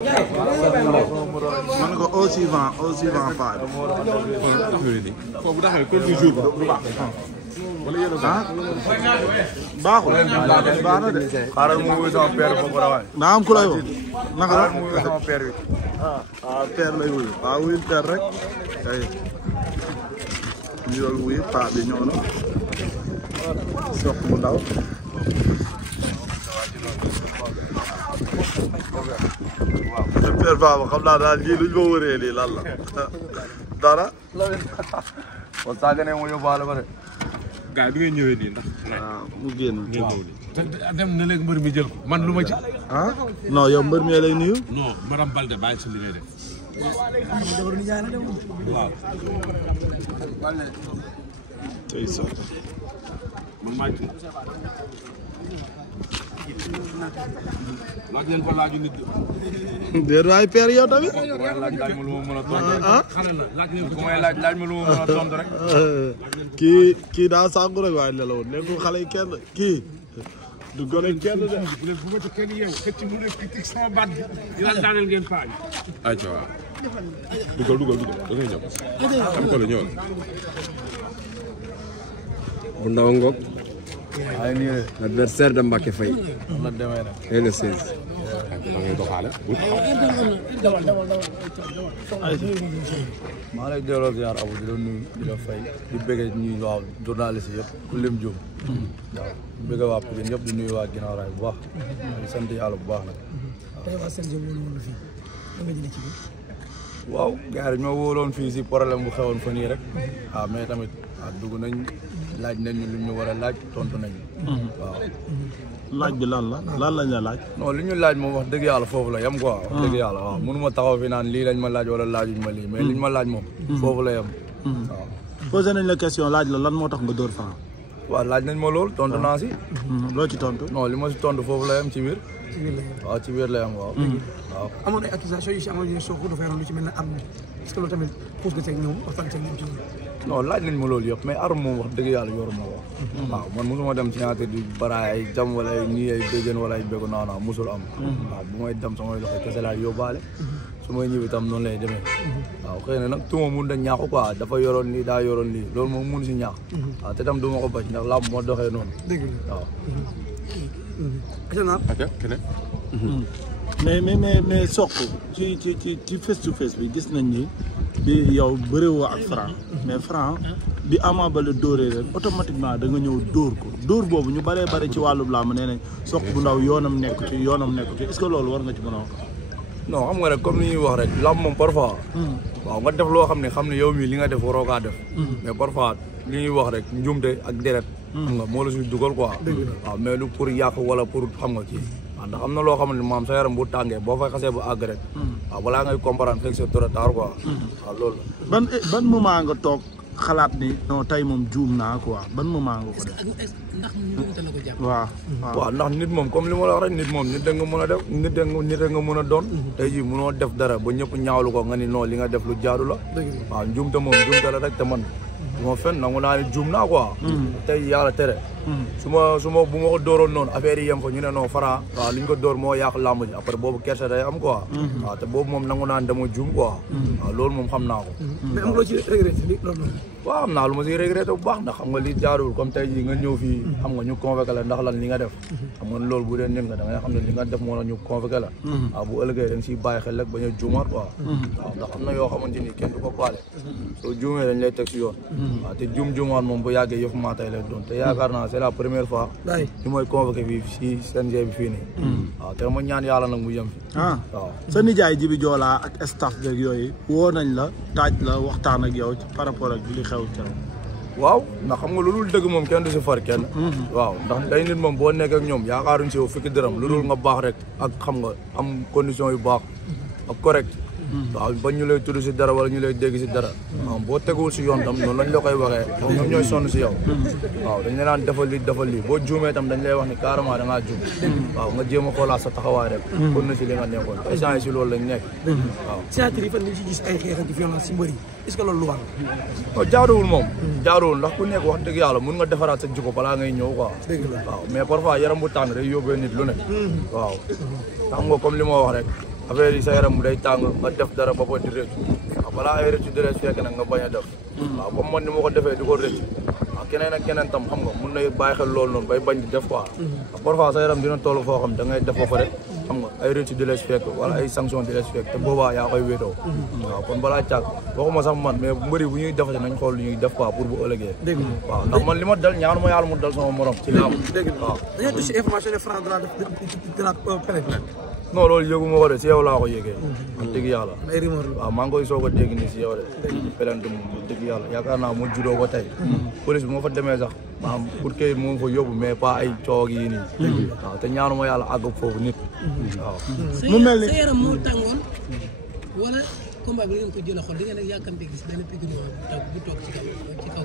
man ko au suivant pas. foofu taxawee kon du jour du baax. ah baaxul. baax na de. xaaral mu wuyu sama père foofu la waay. naa am ku lay woo. naka la xaaral mu wuyu sama père bi. père lay wuyu. waaw wuyu père rek. kay ñu doon wuyu paa bi ñëw na. soq mu ndaw. père Baba xam naa daal lii luñ ma wëree lii lan la dara. kon saa gën a yóbbaale ko de. gars bi ngeen ñëwee nii ndax. waaw mu génn. waaw dem na léegi mbër mi jël ko man lu ma ci. ah non yow mbër mi lay nuyu. non madame Balde bàyyi si li ngay def. waaw. tey sotti. man maa ngi laaj leen ko laaju nit. déet waay père yow tamit. laaj ma lu ma mën a tontu rek. ah ku may laaj ma lu ma mën a tontu rek. kii daa sàngu rek waaye nelaw nekkul xale yi kenn kii du gone kenn de. bu ma ci kenn yeewu xëcc mu ne critique sama baat bi dina daaneel ngeen paañ. ayca waaw. dugal da ngay ñëw. xam ko la ñëwal. bu ndaw ngoog. ay nii de. l'adversaire de Mbacké Faye. la demee nag. et le 16. da ngay doxaale. maa lay delloo ziar Abou di la nuyu di la fay di bëggee ñuy waaw journaliste yëpp ku lim jóg. waaw di bëggee waa Pikine ñëpp di nuyu waa ginnaaw raay bu baax. di sant yàlla bu baax nag. waaw gars yi ñoo wóoloon fii si problème bu xewoon fa nii rek. waaw mais tamit dugg nañ laaj nañ ñu lu ñu war a laaj tontu nañ. waaw. laaj bi lan lañ la laaj. non li ñu laaj moom wax dëgg yàlla foofu la yem quoi. wax dëgg yàlla waaw mënu ma taxaw fi naan lii lañ ma laaj wala laajuñ ma lii mais liñ ma laaj moom. foofu la yem. waaw. posé nañ la question laaj la lan moo tax nga dóor Franc. waaw laaj nañ ma lool tontu naa si. loo ci tontu. non li ma si tontu foofu la yem ci biir. waaw ci biir la yem waaw. waaw. amoon ay accusations yu si amoon yu soog dafa yoroon lu ci mel ne arme est-ce que loolu tamit pousse nga seeg ñoom waxtaan seeg ñoom ci loolu. non laaj nañ ma loolu yëpp mais arme moom wax dëgg yàlla yoruma ko. waaw man mosuma dem ci ñaata di baraay ay jam wala ay nii ay béjjén wala ay bégu non non mosul am. waaw bu may dem samay loxo kese laay yóbbaale. su may ñëw itam noonu lay demee. waaw xëy na nag tuma mun da ñaaxu quoi dafa yoroon lii daa yoroon lii loolu moom mun si ñaax. waaw te tam du ma ko bañ ndax làmb moo doxee noonu. dëgg la waaw. mais Sokh ci face to face bi gis nañ ni bi yow bëriwoo ak Franc mais Franc bi Ama Baldé dóoree rek automatiquement da nga ñëw dóor ko dóor boobu ñu bëree bëri ci wàllu làmb nee nañ Sokh bu ndaw yoonam nekk ci est-ce que loolu war nga ci mën a wax. non xam nga rek comme ni ñuy wax rek làmb moom parfois. waaw nga def loo xam ne yow mii li nga def waroo kaa def. mais parfois li ñuy wax rek njuumte ak deret. xam nga moo la si dugal quoi. waaw mais lu pour yàq wala pour xam nga kii. waaw ndax am na loo xam ne maam sa yaram bu tàngee boo fay xasee ba àgg rek. waaw balaa ngay comprendre fekk c'est trop tard quoi. waaw loolu la. ban moment nga toog xalaat ni non tey moom juum naa quoi ban moment nga ko def. waaw ndax nit moom comme li ma la wax rek nit moom nit da nga mën a def nit da nga mën a doon. tey jii mënoo def dara ba ñëpp ñaawlu ko nga ni non li nga def lu jaadu la. waaw njuumte moom njuumte la rek te man. du ma fen nangu naa ne juum naa quoi. tey yàlla tere. bu ma ko dooroon noonu affaire yi yem fa ñu ne non Franc. waaw li ñu ko door moo yàq làmb ji après boobu kersa day am quoi. waaw te boobu moom nangu naa ne dama juum quoi. waaw loolu moom xam naa ko. mais am loo ci regretté li loolu noonu. waaw am naa lu ma siy regretté bu baax ndax xam nga li jaaduwul comme tey jii nga ñëw fii xam nga ñu convoqué la ndax lan li nga def. xam nga loolu bu dee nit nga da ngay xam ne li nga def moo la ñu convoqué la. waaw bu ëllëgee da nga siy bàyyi xel rek bañ a juumaat quoi. waaw ndax am na yoo xamante ni kenn du ko baale. soo juumee dañ lay teg si yoon. waaw te juumaat moom bu yàggee yëfu maa tey lay doon te yaakaar naa c'est la première fois. ñu mooy convoqué fii si CNG bi fii nii. waaw te ma ñaan yàlla nag mu yem fi. waaw sa nijaay Jibi Joolaa ak staff beeg yooyu woo nañ la taaj la waxtaan ak yow par rapport ak li xew ci waaw ndax xam nga lu dul dëgg moom kenn du si far kenn. waaw ndax day nit moom boo nekk ak ñoom yaakaaruñ si yow fukki dërëm lu dul nga baax rek ak xam nga am condition yu baax ak correct. waaw ba ñu lay tudd si dara wala ñu lay dégg si dara. waaw boo teguwul si yoon tam noonu lañ la koy waxee ñoom ñooy sonn si yow. waaw dañ la naan defal lii boo juumee tam dañ lay wax ni carrément da ngaa juum. waaw nga jéem a xoolaat sa taxawaay rek. kon na si li nga nekkoon échange yi si loolu lañ nekk. waaw signature yi fan ñu si gis ay xeex ak violence si mbër yi est-ce que loolu lu war. non jaaduwul moom. jaaduwul ndax ku nekk wax dëgg yàlla mun nga defaraat sa jikko balaa ngay ñëw quoi. dëgg la waaw mais parfois yaram bu tàng day yóbbee nit lu ne. waaw xam nga comme li ma wax rek. affaire yi sa yaram day tàng nga def dara ba di rëccu waaw balaa ay rëccu di fekk nag nga bañ a def waaw comme man ni ma ko defee di ko rëcc waaw keneen ak keneen tam xam nga mun na bàyyi xel loolu noonu bay bañ di def quoi parfois sa yaram dina toll foo xam da ngay def ba pare xam nga ay rëcc di les fekk wala ay sanction di les fekk te boobaa yaa koy wéetoo waaw kon balaa càgg waxuma sax man mais mbëri bu ñuy defate nañ xool lu ñuy def quoi pour bu ëllëgee waaw ndax man li ma dal ñaanu ma yàlla mu dal sama morom ci laam waaw dañoo gis information ne Franc dina pare non loolu yëgu ma ko de si yow laa ko yëgee wax dëgg yàlla ay rumeur waaw maa ngi koy soog a dégg nii si yow de pelente moom wax dëgg yàlla yaakaar naa mu juddoo ba tey police bi moo fa demee sax maanaam pour kayit moom fa yóbbu mais pas ay coow yi nii waaw te ñaanu ma yàlla àgg foofu nit waaw mu mel ni sa yaram moo tàngoon wala combat bi ngeen ko jël xool di ngeen ak yàkkamte gis benn Pikine bu toog ci kaw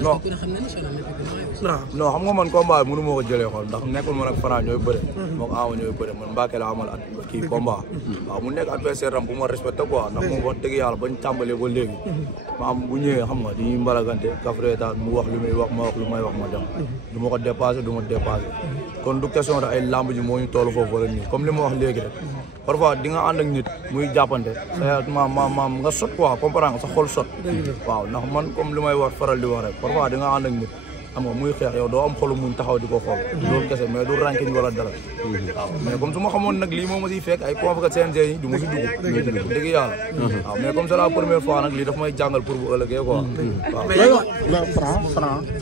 non ku ne xam na ni sonal na Pikine non xam nga man combat bi mënu ma ko jëlee xool ndax nekkul man ak Franc ñooy bëre moom Ama ñooy bëre man Mbacké la amal at kii combat waaw mu nekk adversaire am bu ma respecté quoi ndax moom wax dëgg yàlla bañ tàmbalee ba léegi ma am bu ñëwee xam nga dañuy mbalagante kafreetaan mu wax lu muy wax ma wax lu may wax ma dem du ma ko dépassé du ma dépassé kon du question de ay lamb ji moo ñu toll foofu wala nii comme li ma wax léegi rek parfois di nga ànd ak nit muy jàppante maam nga sot quoi comprendre nga sa xol sot waaw ndax man comme li may wax faral di wax rek parfois di nga ànd ak nit xam nga muy xeex yow doo am xolu muñ taxaw di ko xool loolu kese mais du ranking wala dara waaw mais comme su ma xamoon nag lii moo ma siy fekk ay convoqué CNG yi du ma si dugg dëgg yàlla waaw mais comme c'est la première fois nag lii daf may jàngal pour bu ëllëgee quoi waaw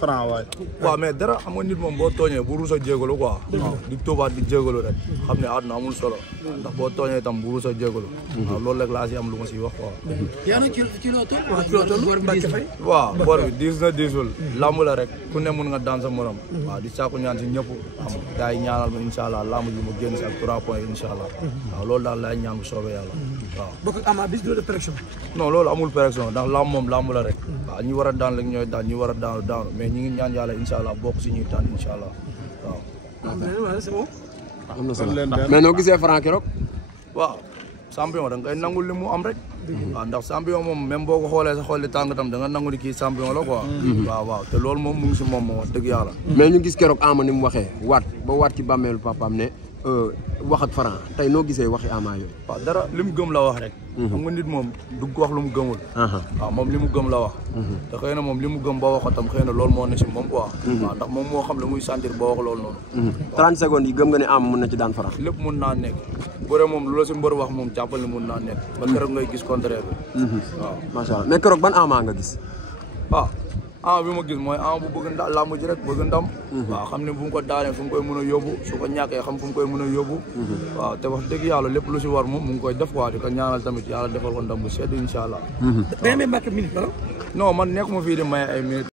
Franc waay waaw mais dara xam nga nit moom boo tooñee bu ruus a jégalu quoi waaw di tuubaat di jégalu rek xam ne àdduna amul solo ndax boo tooñee tam bu ruus a jégalu waaw loolu rek laa si am lu ma siy wax quoi yaa ngi ci loo toll waaw bor bi diis na diisul lamb la rek ku ne mun nga daan sa morom waaw di sàkku ñaan si ñëpp xam gars yi ñaanal ma incha allah lamb ji ma génn si ak 3 points incha allah waaw loolu daal laay ñaan bu soobee yàlla waaw bokk ak Ama bis doo def pression non loolu amul pression ndax lamb moom lamb la rek waaw ñi war a daan rek ñooy daan ñi war a daanu mais ñi ngi ñaan yàlla incha allah bokk si ñuy daan incha allah waaw am na solo mais noo gisee Franc keroog waaw champion da nga koy nangul li mu am rek waaw ndax champion moom même boo ko xoolee sa xool li tàng tam da nga nangu ni kii champion la quoi waaw te loolu moom mu ngi si moom moom wax dëgg yàlla mais ñu gis keroog Ama ni mu waxee waat ci bàmmeelu papaam ne wax ak Franc tey noo gisee waxi Ama yooyu waaw dara li mu gëm la wax rek xam nga nit moom du wax lu mu gëmul waaw moom li mu gëm la wax te xëy na moom li mu gëm ba wax tam xëy na loolu moo ne si moom quoi waaw ndax moom moo xam la muy sentir ba wax loolu noonu 30 secondes yi gëm nga ne Ama mën na ci daan Franc lépp mun naa nekk bëre moom lu la si mbër wax moom jàppal ni mun naa nekk ba keroog ngay gis contraire bi waaw macha allah mais keroog ban Ama nga gis waaw Ama bi ma gis mooy Ama bu bëgg làmb ji rek bëgg ndam waaw xam ne bu mu ko daanee fu mu koy mën a yóbbu su ko ñàkkee xam fu mu koy mën a yóbbu waaw te wax dëgg yàlla lépp lu si war moom mu ngi koy def quoi di ko ñaanal tamit yàlla defal ko ndam bu sedd incha allah da ngay may Mbacké minute wala non man nekk ma fii di maye ay minute